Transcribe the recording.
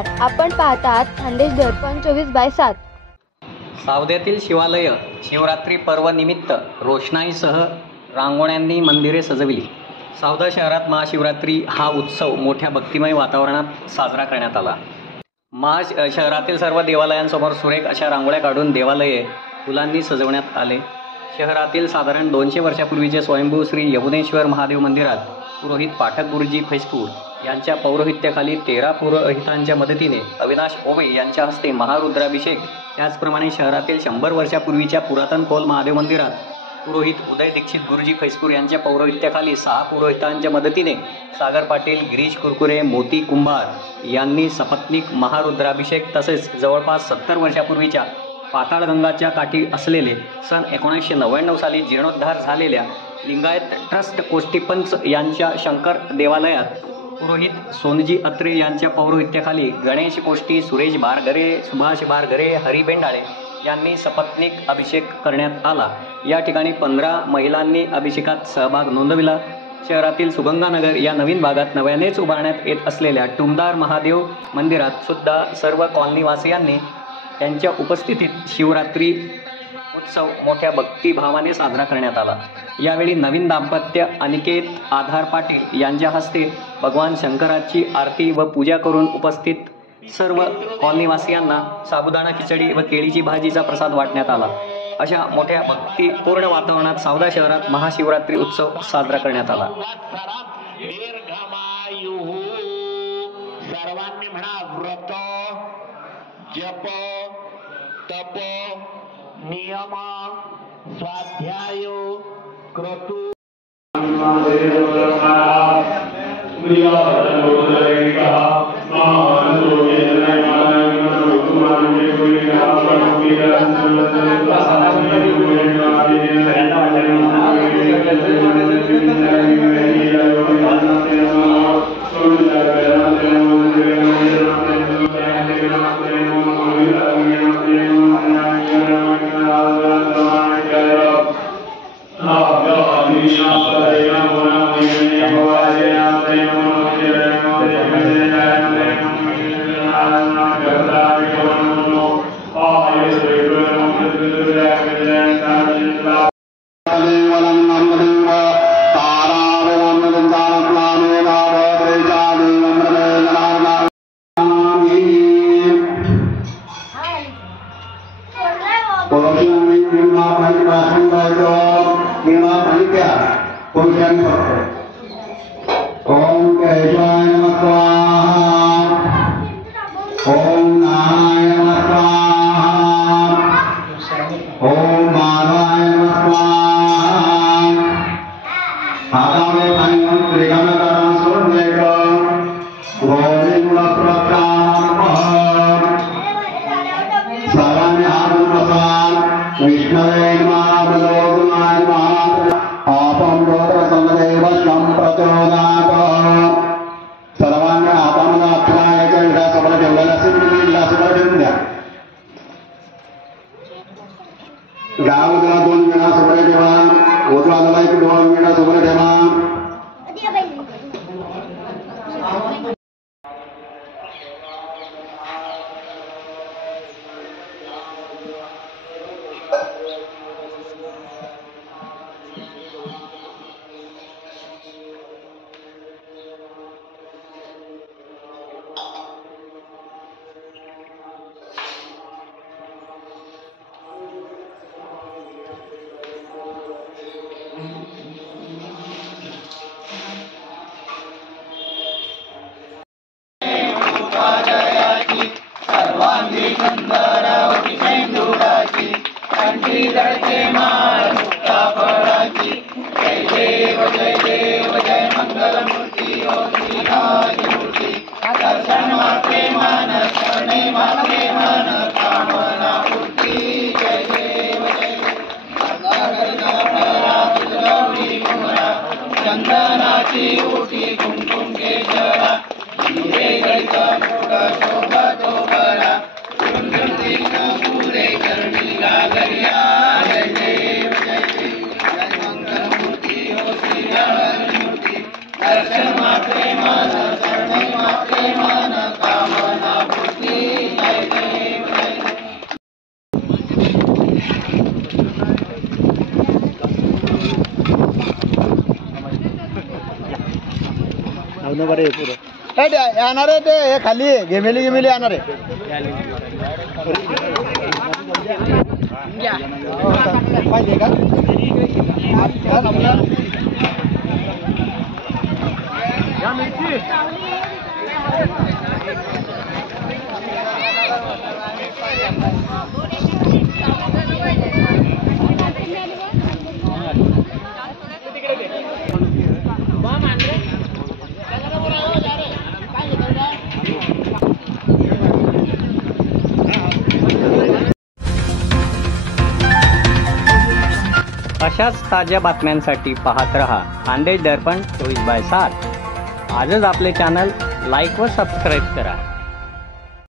नमस्कार, आपण पाहतात खानदेश दर्पण 24/7. सावद्यातील शिवालय शिवरात्री पर्व निमित्त रोषणाईसह रांगोळ्यांनी मंदिरे सजविली. सावदा शहरात महाशिवरात्री हा उत्सव मोठ्या भक्तिमय वातावरणात साजरा करण्यात आला. शहरातील सर्व देवालयांसमोर सुरेख अशा रांगोळ्या काढून देवालये फुलांनी सजवण्यात आले. शहरातील साधारण 200 वर्षापूर्वीचे स्वयंभू श्री यमुनेश्वर महादेव मंदिरात पुरोहित पाठक गुरुजी फैजपूर यांच्या पौरोहित्याखाली 13 पुरोहितांच्या मदतीने अविनाश ओवे यांच्या हस्ते महारुद्राभिषेक, त्याचप्रमाणे शहरातील 100 वर्षापूर्वीच्या पुरातन खोल महादेव मंदिरात पुरोहित उदय दीक्षित गुरुजी फैजपूर यांच्या पौरोहित्याखाली 6 पुरोहितांच्या मदतीने सागर पाटील, गिरीश कुरकुरे, मोती कुंभार यांनी सपत्नीक महारुद्राभिषेक, तसेच जवळपास 70 वर्षापूर्वीच्या पाताळगंगाच्या काठी असलेले सन 1999 साली जीर्णोद्धार झालेल्या लिंगायत ट्रस्ट कोष्टीपंच यांच्या शंकर देवालयात पुरोहित सोनजी अत्रे यांच्या पौरोहित्याखाली गणेश कोष्टी, सुरेश बारघरे, सुभाष बारघरे, हरी बेंडाळे यांनी सपत्नीक अभिषेक करण्यात आला. या ठिकाणी 15 महिलांनी अभिषेकात सहभाग नोंदविला. शहरातील सुगंगानगर या नवीन भागात नव्यानेच उभारण्यात येत असलेल्या टुमदार महादेव मंदिरात सुद्धा सर्व कॉलनीवासियांनी त्यांच्या उपस्थितीत शिवरात्री उत्सव मोठ्या भक्तिभावाने साजरा करण्यात आला. यावेळी नवीन दाम्पत्य अनिकेत आधार पाटील यांच्या हस्ते भगवान शंकराची आरती व पूजा करून उपस्थित सर्व कॉलनीवासियांना साबुदाणा खिचडी व केळीची भाजीचा प्रसाद वाटण्यात आला. अशा मोठ्या भक्तिपूर्ण वातावरणात सावदा शहरात महाशिवरात्री उत्सव साजरा करण्यात आला. सर्वांनी म्हणा, व्रत, जप, तप, नियम, स्वाध्याय, क्रतु दर्शन मात्रे मन, शरणे मात्रे मन, कामना धुणं बरे पुरं येणार आहे ते हे खाली गेमेली येणार आहे पाहिजे का अशाच ताज्या बातम्यांसाठी पाहत रहा खानदेश दर्पण 24/7. आजच आपले चॅनल लाईक व सबस्क्राईब करा.